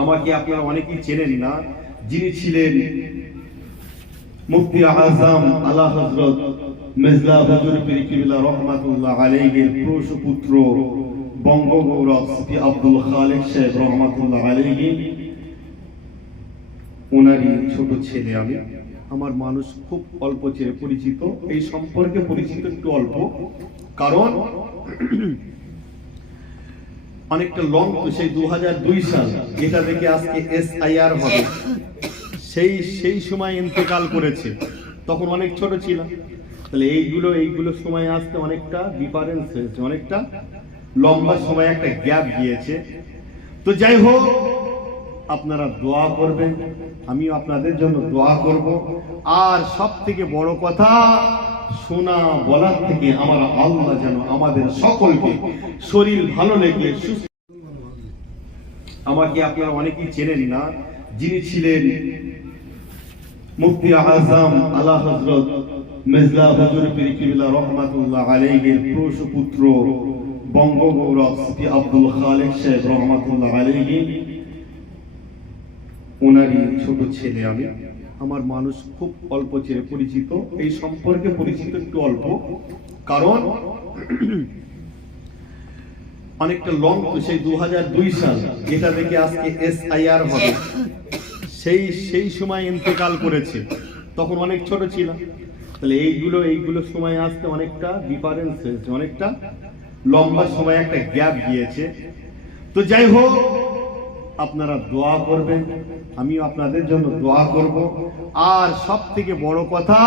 আমাকে আপনারা অনেকেই চেনেন না, যিনি ছিলেন মুফতি আযম আলা হযরত মির্জা হুজুর পীর কিবলা রাহমাতুল্লাহ আলাইহির পুত্র বঙ্গগৌরব সিটি আব্দুল খালেক সাহেব রাহমাতুল্লাহ আলাইহি, ওনারই ছোট ছেলে আমি। আমার মানুষ খুব অল্প চেয়ে পরিচিত, এই সম্পর্কে পরিচিত একটু অল্প, কারণ অনেকটা লং। সেই 2002 সাল, যেটা থেকে আজকে SIR হবে, সেই সময় ইন্তেকাল করেছে, তখন অনেক ছোট ছিলাম। তাহলে এইগুলো সময় আসতে অনেকটা ডিফারেন্স হয়েছে, অনেকটা লম্বা সময় একটা গ্যাপ গিয়েছে। তো যাই হোক, আপনারা দোয়া করবেন, আমিও আপনাদের জন্য দোয়া করব। আর সব থেকে বড় কথা, শোনা বলার থেকে আমার আল্লাহ যেন আমাদের সকলকে শরীর ভালো লেগে সুস্থ। আমাকে আপনারা অনেকেই চেনেন না, যিনি ছিলেন মুফতি আযম আলা হযরত মির্জা হুজুর পীর কিবলা রাহমাতুল্লাহ আলাইহির পুত্র বঙ্গগৌরব সিটি আব্দুল খালেক সাহেব রাহমাতুল্লাহ আলাইহি, ওনারই ছোট ছেলে আমি। আমার মানুষ খুব অল্প চেয়ে পরিচিত, এই সম্পর্কে পরিচিত একটু অল্প, কারণ অনেকটা লং। সেই 2002 সাল, যেটা থেকে আজকে SIR হবে, সেই সময় ইন্তেকাল করেছে, তখন অনেক ছোট ছিলাম। তাহলে এইগুলো সময় আসতে অনেকটা ডিফারেন্স হয়েছে, অনেকটা লম্বা সময় একটা গ্যাপ গিয়েছে। তো যাই হোক, আপনারা দোয়া করবেন, আমিও আপনাদের জন্য দোয়া করব। আর সব থেকে বড় কথা,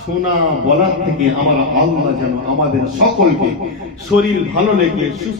শোনা বলার থেকে আমার আল্লাহ যেন আমাদের সকলকে শরীর ভালো লেগে সুস্থ